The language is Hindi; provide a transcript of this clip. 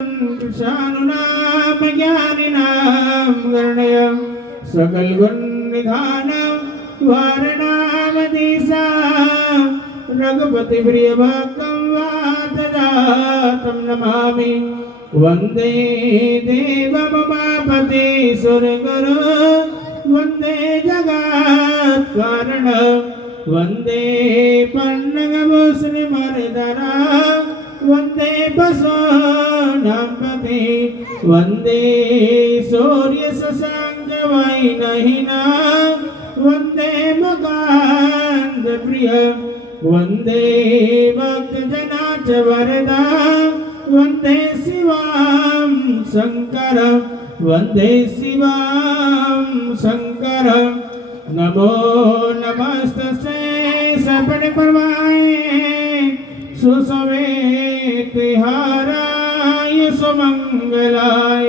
कृष्णानुनाम ज्ञानिनां गणयं सकल गुण निधानं वारणामधीशा रघुपति प्रिय भक्तं वातजातं नमामि वंदे देवमुमापते सुरगुरु वंदे जगत्कारण वंदे पन्नगमुश्रीमर्दना वंदे बसवनपते वंदे सूर्य शशांक वैनहिना वंदे मुकांद प्रिय वंदे भक्तजनाच वरदा वंदे शिवां शंकर वंदे शिवां शंकर नमो नमस्तस्यै सपन परमाय सुसवे तिहाराय सुमंगलाय।